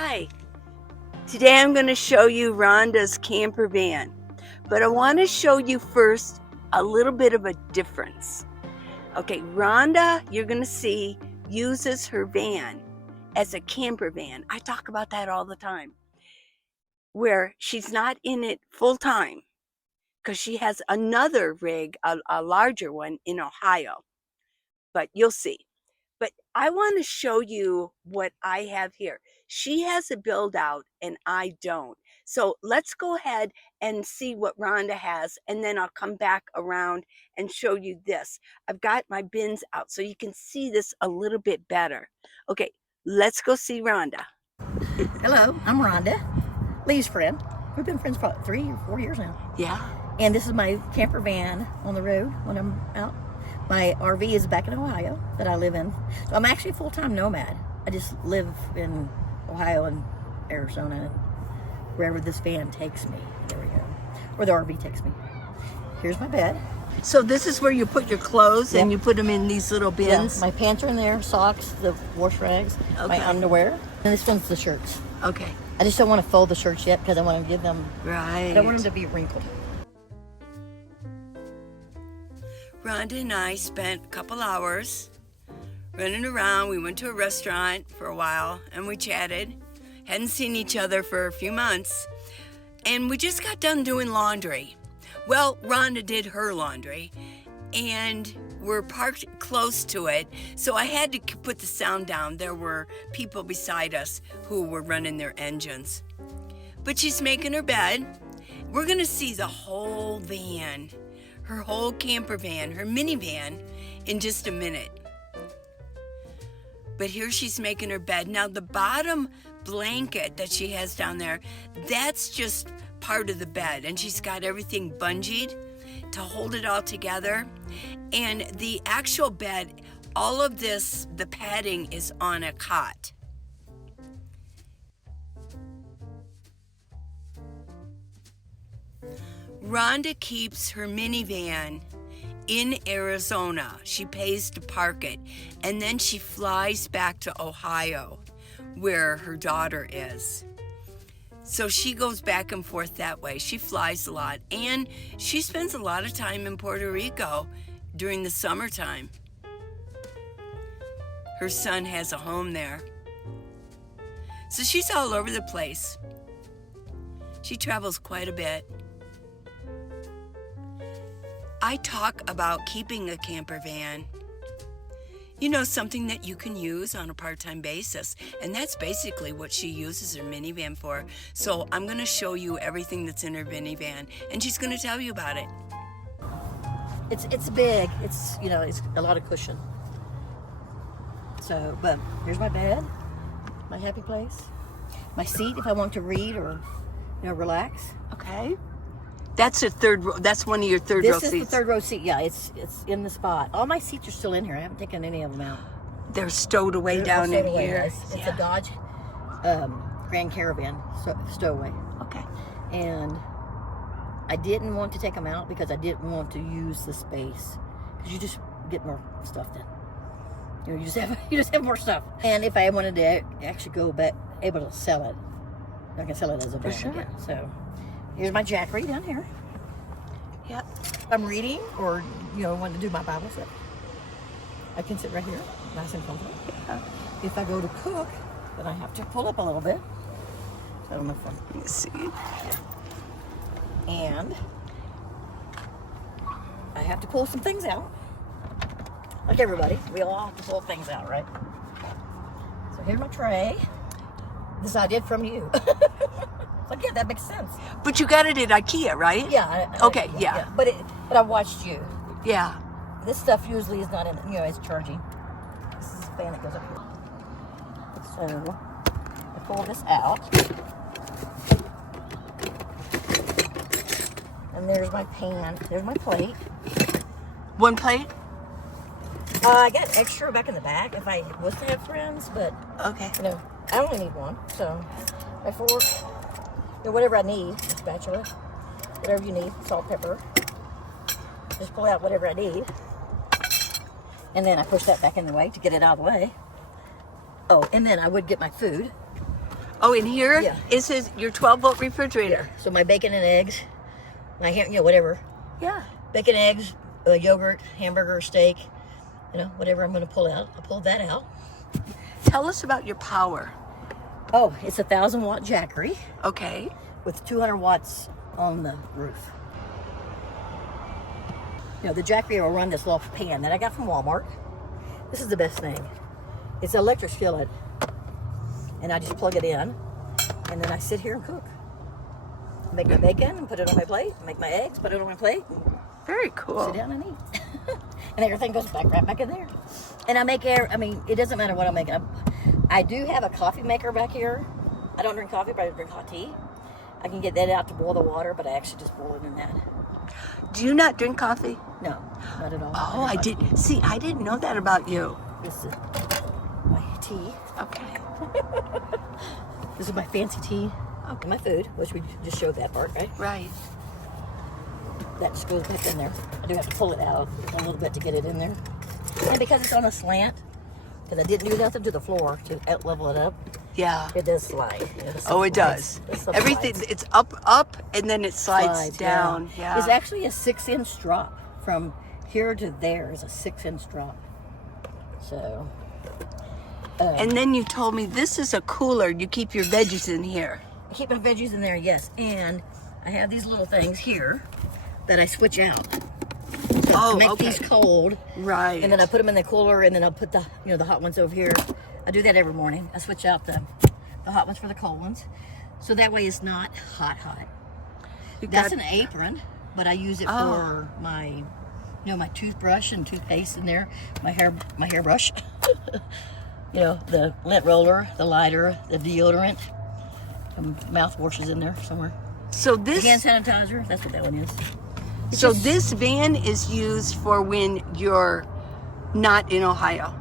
Hi, today I'm going to show you Rhonda's camper van, but I want to show you first a little bit of a difference. Okay, Rhonda, you're going to see, uses her van as a camper van. I talk about that all the time, where she's not in it full time because she has another rig, a larger one in Ohio, but you'll see. But I want to show you what I have here. She has a build out and I don't. So let's go ahead and see what Rhonda has, and then I'll come back around and show you this. I've got my bins out so you can see this a little bit better. Okay, let's go see Rhonda. Hello, I'm Rhonda, Lee's friend. We've been friends for 3 or 4 years now. Yeah. And this is my camper van on the road when I'm out. My RV is back in Ohio that I live in. So I'm actually a full-time nomad. I just live in Ohio and Arizona and wherever this van takes me. There we go. Or the RV takes me. Here's my bed. So this is where you put your clothes. Yep. And you put them in these little bins? Yeah, my pants are in there, socks, the wash rags, my underwear, and this one's the shirts. Okay. I just don't want to fold the shirts yet because I want to give them, right. I don't want them to be wrinkled. Rhonda and I spent a couple hours running around. We went to a restaurant for a while and we chatted. Hadn't seen each other for a few months. And we just got done doing laundry. Well, Rhonda did her laundry and we're parked close to it. So I had to put the sound down. There were people beside us who were running their engines. But she's making her bed. We're gonna see the whole van, her whole camper van, her minivan, in just a minute. But here she's making her bed. Now the bottom blanket that she has down there, that's just part of the bed, and she's got everything bungeed to hold it all together. And the actual bed, all of this, the padding is on a cot. Rhonda keeps her minivan in Arizona. She pays to park it, and then she flies back to Ohio, where her daughter is. So she goes back and forth that way. She flies a lot, and she spends a lot of time in Puerto Rico during the summertime. Her son has a home there. So she's all over the place. She travels quite a bit. I talk about keeping a camper van, you know, something that you can use on a part-time basis. And that's basically what she uses her minivan for. So I'm going to show you everything that's in her minivan, and she's going to tell you about it. It's big. It's, you know, it's a lot of cushion. So, but here's my bed, my happy place, my seat if I want to read or, you know, relax. Okay. That's a third row. That's one of your third row seats. This is the third row seat. Yeah, it's in the spot. All my seats are still in here. I haven't taken any of them out. They're stowed away down in here. It's a Dodge Grand Caravan stowaway. Okay. And I didn't want to take them out because I didn't want to use the space, because you just get more stuff then. You know, you just have more stuff. And if I wanted to actually go back, able to sell it, I can sell it as a van again. So here's my jackery down here. Yep. I'm reading or, you know, want to do my Bible stuff, I can sit right here, nice and comfortable. Yeah. If I go to cook, then I have to pull up a little bit. So I don't know if Let me see. and I have to pull some things out. Like everybody, we all have to pull things out, right? So here's my tray. This I did from you. Like, yeah, that makes sense. But you got it at IKEA, right? Yeah. Okay, yeah. But I watched you. Yeah. This stuff usually is not in, you know, it's charging. This is a fan that goes up here. So I pull this out. And there's my pan. There's my plate. One plate? I got extra back in the back if I was to have friends, but Okay. you know, I only need one. So my fork, you know, whatever I need, a spatula, whatever you need, salt, pepper. Just pull out whatever I need. And then I push that back in the way to get it out of the way. Oh, and then I would get my food. Oh, and here Yeah. is your 12-volt refrigerator. So my bacon and eggs, my whatever. Yeah. Bacon, eggs, yogurt, hamburger, steak, whatever I'm going to pull out. I'll pull that out. Tell us about your power. Oh, it's a 1,000-watt Jackery Okay. with 200 watts on the roof. The Jackery will run this little pan that I got from Walmart. This is the best thing. It's an electric skillet, and I just plug it in, and then I sit here and cook. Make my bacon and put it on my plate. Make my eggs, put it on my plate. Very cool. Sit down and eat. And everything goes right back in there. And I make it doesn't matter what I'm making. I do have a coffee maker back here. I don't drink coffee, but I drink hot tea. I can get that out to boil the water, but I actually just boil it in that. Do you not drink coffee? No, not at all. Oh, I didn't. See, I didn't know that about you. This is my tea. Okay. This is my fancy tea. Okay. My food, which we just showed that part, right? Right. That just goes back in there. I do have to pull it out a little bit to get it in there. And because it's on a slant, because I didn't do nothing to the floor to level it up, Yeah. it does slide. Oh, it does. Everything, it's up, and then it slides down. Yeah. It's actually a 6-inch drop. From here to there is a 6-inch drop. So. And then you told me this is a cooler. You keep your veggies in here. I keep my veggies in there, yes. And I have these little things here that I switch out. To make these cold. Right. And then I put them in the cooler, and then I'll put the the hot ones over here. I do that every morning. I switch out the hot ones for the cold ones. So that way it's not hot. That's an apron, but I use it for my my toothbrush and toothpaste in there, my hairbrush. The lint roller, the lighter, the deodorant, mouthwash is in there somewhere. So this hand sanitizer, that's what that one is. So this van is used for when you're not in Ohio.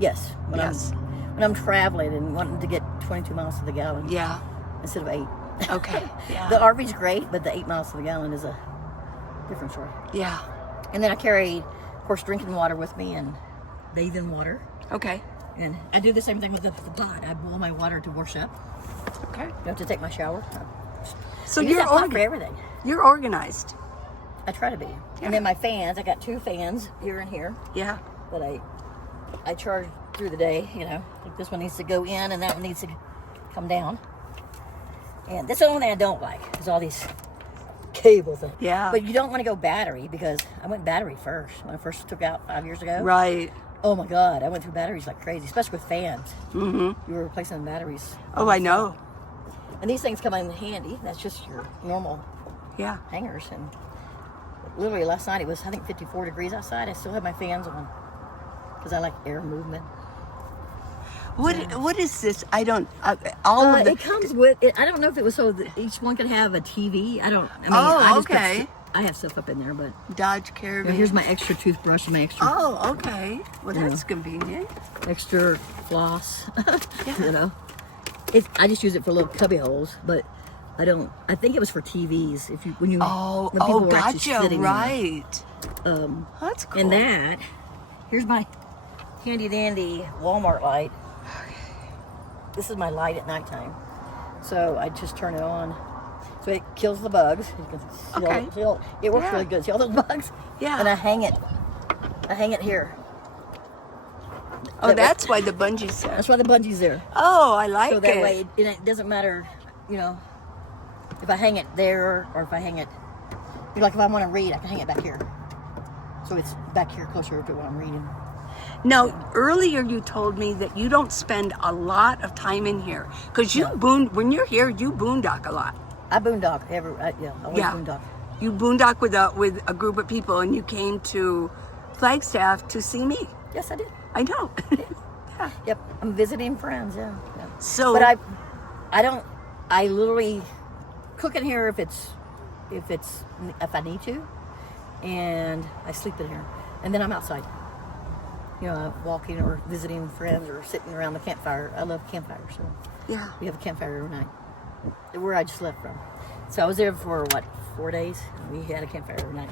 Yes. Yes. When I'm traveling and wanting to get 22 miles to the gallon. Yeah. Instead of 8. Okay. Yeah. The RV's great, but the 8 miles to the gallon is a different story. Yeah. And then I carry, of course, drinking water with me and bathing water. Okay. And I do the same thing with the pot. I boil my water to wash up. Okay. I have to take my shower. So you're for everything. You're organized. I try to be. Yeah. And then my fans, I got 2 fans here and here. Yeah. That I charge through the day, Like this one needs to go in and that one needs to come down. And that's the only thing I don't like is all these cable things. Yeah. But you don't want to go battery because I went battery first when I first took out 5 years ago. Right. Oh my God, I went through batteries like crazy, especially with fans. Mm-hmm. You were replacing the batteries. Oh, I know. And these things come in handy. That's just your normal Yeah. hangers. And literally last night it was, I think, 54 degrees outside. I still have my fans on because I like air movement. What is this? I don't. All of It comes with it. I don't know if it was so that each one could have a TV. I okay. I have stuff up in there, but Dodge Caravan. here's my extra toothbrush and my extra. Oh, okay. Well, that's convenient. Extra floss. Yeah. I just use it for little cubby holes, but I don't. I think it was for TVs. When people were actually gotcha. sitting Right. there. That's cool. And that, here's my handy dandy Walmart light. This is my light at nighttime. So I just turn it on. So it kills the bugs. You can see it works really good. See all those bugs? Yeah. And I hang it here. Oh, that's why the bungee's there. That's why the bungee's there. Oh, I like So that it. way it doesn't matter, if I hang it there or if I hang it, like if I want to read, I can hang it back here. So it's back here closer to what I'm reading. Now, earlier you told me that you don't spend a lot of time in here because when you're here, you boondock a lot. I boondock always boondock. You boondock with a group of people, and you came to Flagstaff to see me. Yes, I did. I know. Yeah. Yep, I'm visiting friends. Yeah. So, but I literally cook in here if I need to, and I sleep in here, and then I'm outside. Walking or visiting friends or sitting around the campfire. I love campfires, so yeah, we have a campfire every night. Where I just left from. So I was there for 4 days. We had a campfire every night.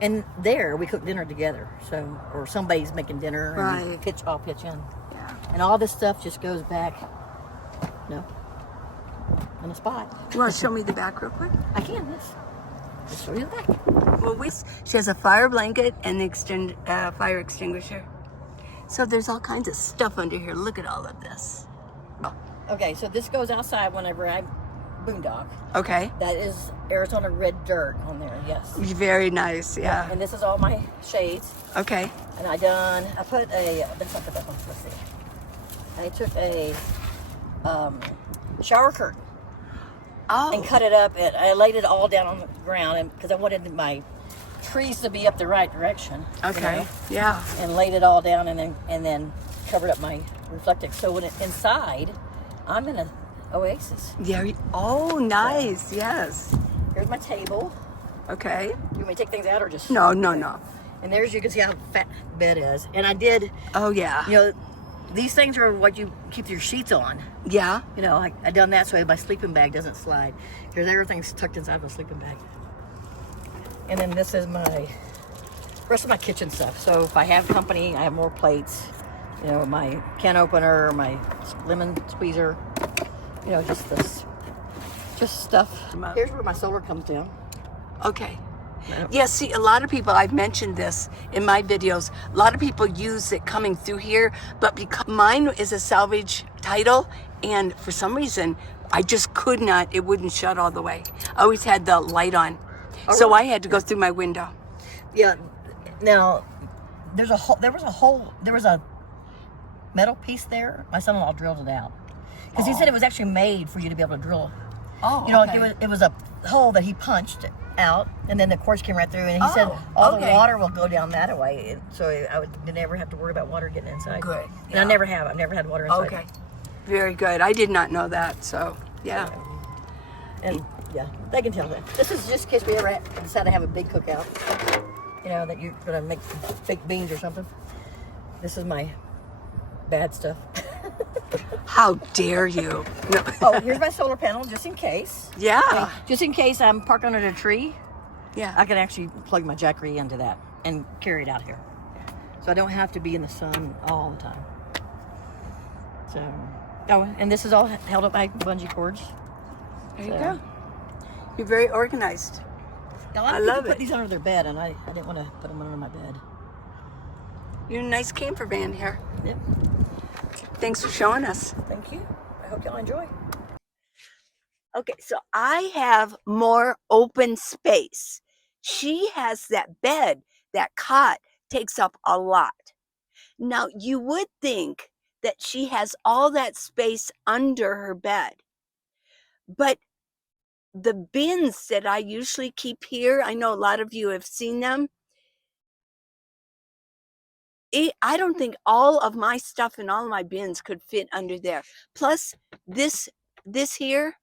And there we cook dinner together. So, or somebody's making dinner and right. I'll pitch in. Yeah. And all this stuff just goes back, on the spot. You want to show me the back real quick? I can. Let's show you the back. Well, she has a fire blanket and the fire extinguisher. So there's all kinds of stuff under here. Look at all of this. Oh. Okay, so this goes outside whenever I boondock. Okay. That is Arizona red dirt on there, yes. Very nice, yeah. And this is all my shades. Okay. And I put a, let's not put that one, let's see. I took a shower curtain. Oh. And cut it up, and I laid it all down on the ground because I wanted my trees to be up the right direction. Okay. You know? Yeah. And laid it all down, and then covered up my reflective. So when it's inside, I'm in an oasis. Yeah. Oh, nice. Yes. Here's my table. Okay. You want me to take things out or just? No, no, no. And there's, you can see how fat the bed is. And I did. Oh yeah. You know, these things are what you keep your sheets on. Yeah. You know, I done that so my sleeping bag doesn't slide. Here's everything's tucked inside my sleeping bag. And then this is my rest of my kitchen stuff. So if I have company, I have more plates. You know, my can opener, my lemon squeezer. You know, just stuff. Here's where my solar comes down. Okay. Yeah, see, a lot of people, I've mentioned this in my videos, a lot of people use it coming through here, but because mine is a salvage title, and for some reason, I just could not, it wouldn't shut all the way. I always had the light on. So I had to go through my window. Yeah, now, there was a metal piece there. My son-in-law drilled it out. Because he said it was actually made for you to be able to drill. Oh, you know, okay. it was a hole that he punched out, and then the cords came right through, and he said all the water will go down that way, and so I would never have to worry about water getting inside. Good. And I never have. I've never had water inside. Okay. Very good. I did not know that, so yeah. And yeah, they can tell that. This is just in case we ever decide to have a big cookout. You know, that you're gonna make baked beans or something. This is my bad stuff. How dare you? No. Oh, here's my solar panel, just in case. Yeah. Just in case I'm parked under a tree. Yeah. I can actually plug my Jackery into that and carry it out here. So I don't have to be in the sun all the time. So, oh, and this is all held up by bungee cords. There you go. You're very organized. Now, I love put it. these under their bed, and I didn't want to put them under my bed. You're a nice camper van here. Yep. Thanks for showing us. Thank you. I hope y'all enjoy. Okay, so I have more open space. She has that bed, that cot takes up a lot. Now, you would think that she has all that space under her bed, but the bins that I usually keep here, I know a lot of you have seen them. I don't think all of my stuff in all of my bins could fit under there. Plus this here.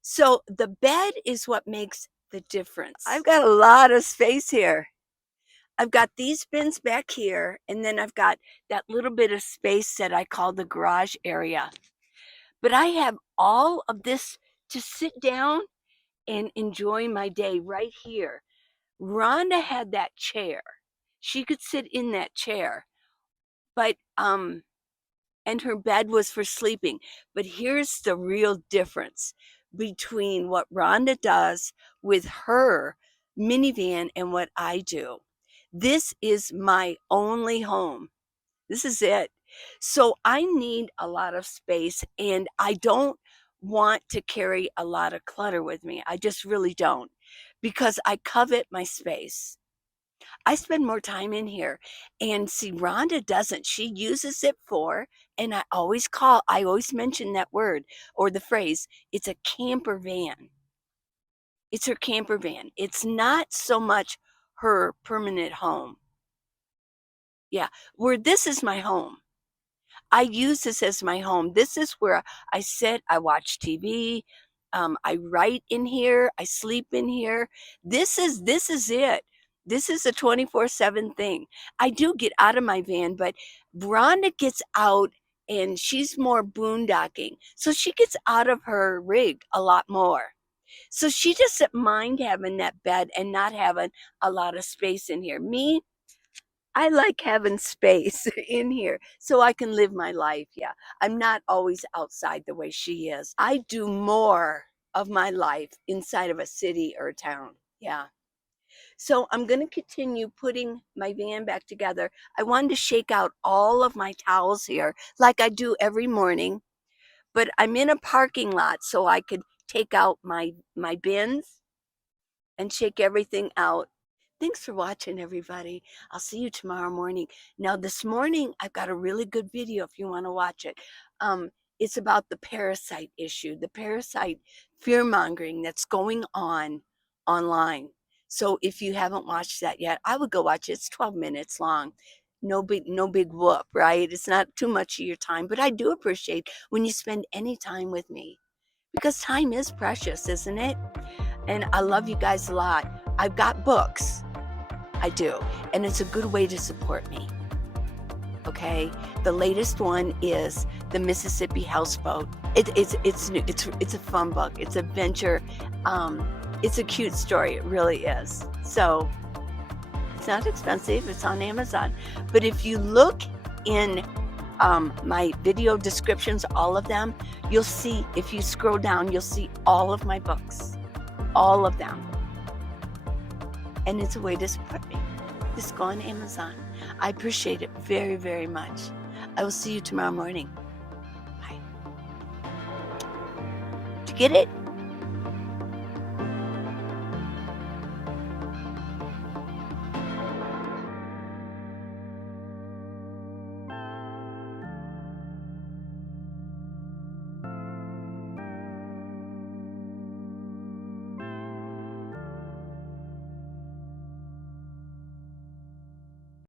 So the bed is what makes the difference. I've got a lot of space here. I've got these bins back here, and then I've got that little bit of space that I call the garage area. But I have all of this to sit down and enjoy my day right here. Rhonda had that chair. She could sit in that chair, but and her bed was for sleeping. But here's the real difference between what Rhonda does with her minivan and what I do. This is my only home. This is it. So I need a lot of space, and I don't want to carry a lot of clutter with me. I just really don't, because I covet my space. I spend more time in here, and see, Rhonda doesn't. She uses it for, and I always mention that word or the phrase, it's a camper van. It's her camper van. It's not so much her permanent home. Yeah, where this is my home. I use this as my home. This is where I sit, I watch TV, I write in here, I sleep in here. This is it. This is a 24/7 thing. I do get out of my van, but Rhonda gets out and she's more boondocking. So she gets out of her rig a lot more. So she doesn't mind having that bed and not having a lot of space in here. Me, I like having space in here so I can live my life. Yeah, I'm not always outside the way she is. I do more of my life inside of a city or a town. Yeah. So I'm going to continue putting my van back together. I wanted to shake out all of my towels here like I do every morning, but I'm in a parking lot so I could take out my bins and shake everything out. Thanks for watching, everybody. I'll see you tomorrow morning. Now, this morning, I've got a really good video if you want to watch it. It's about the parasite issue, the parasite fear mongering that's going on online. So if you haven't watched that yet, I would go watch it. It's 12 minutes long. No big whoop, right? It's not too much of your time, but I do appreciate when you spend any time with me because time is precious, isn't it? And I love you guys a lot. I've got books. I do. And it's a good way to support me. Okay. The latest one is The Mississippi Houseboat. It's new. It's a fun book. It's a venture. It's a cute story. It really is. So it's not expensive. It's on Amazon. But if you look in my video descriptions, all of them, you'll see, if you scroll down, you'll see all of my books. All of them. And it's a way to support me. Just go on Amazon. I appreciate it very, very much. I will see you tomorrow morning. Bye. Did you get it?